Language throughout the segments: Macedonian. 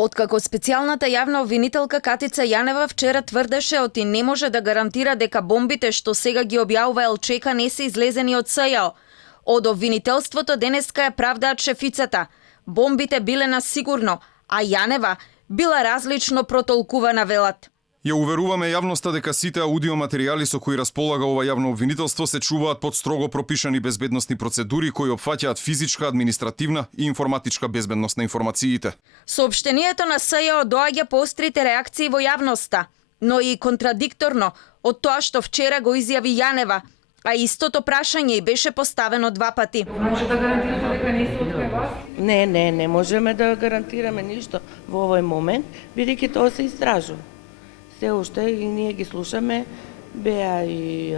Откако специјалната јавна обвинителка Катица Јанева вчера тврдеше оти не може да гарантира дека бомбите што сега ги објавува ЛЧК не се излезени од СЈО. Од обвинителството денеска ја правдаат шефицата. Бомбите биле на сигурно, а Јанева била различно протолкувана, велат. Ја уверуваме јавноста дека сите аудиоматеријали со кои располага ова јавно обвинителство се чуваат под строго пропишани безбедносни процедури кои опфаќаат физичка, административна и информатичка безбедност на информациите. Соопштението на СЈО доаѓа по острите реакции во јавноста, но и контрадикторно од тоа што вчера го изјави Јанева, а истото прашање и беше поставено 2 пати. Може да гарантирате дека не се откај вас? Не можеме да гарантираме ништо во овој момент, бидејќи тоа се истражува. Се уште и ние ги слушаме, беа и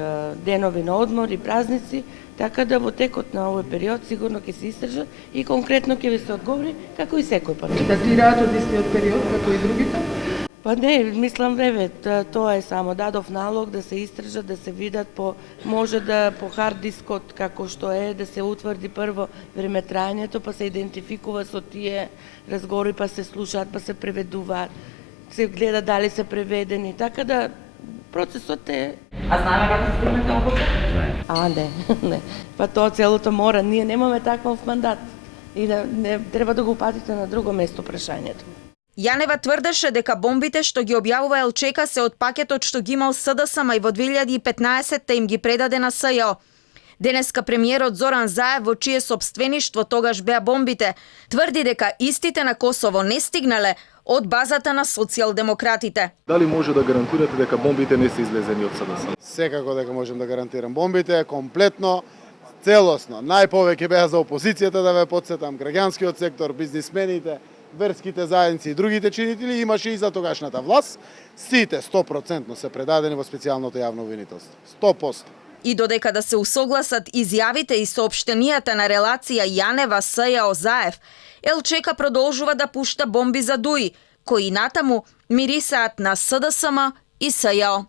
денови на одмор и празници, така да во текот на овој период сигурно ќе се истражат и конкретно ќе ви се одговори како и секој пат. Датираат од истиот период како и другите? Па не, мислам тоа е само дадов налог да се истражат, да се видат може да по хард дискот како што е, да се утврди прво време трајањето, па се идентификува со тие разговори, па се слушаат, па се преведуваат, се гледа дали се преведени, така да процесот е... А знаеме како се стигна кај одлука? Не. Па тоа целото мора, ние немаме таков мандат и не треба да го упатите на друго место прашањето. Јанева тврдеше дека бомбите што ги објавува ЛЧК се од пакетот што ги имал СДСМ и во 2015 им ги предаде на СЈО. Денеска премиерот Зоран Заев, во чие сопствеништво тогаш беа бомбите, тврди дека истите на Косово не стигнале од базата на социјалдемократите. Дали може да гарантирате дека бомбите не се излезени од СДСМ? Секако дека можем да гарантирам. Бомбите е комплетно, целосно. Најповеќе беа за опозицијата, да ве потсетам, граѓанскиот сектор, бизнисмените, верските заедници и другите чинители, имаше и за тогашната власт. Сите 100% се предадени во специјалното јавно обвинителство. 100%. И додека да се усогласат изјавите и соопштенијата на релација Јанева СЈО Заев, ЛЧК продолжува да пушта бомби за ДУИ, кои натаму мирисаат на СДСМ и СЈО.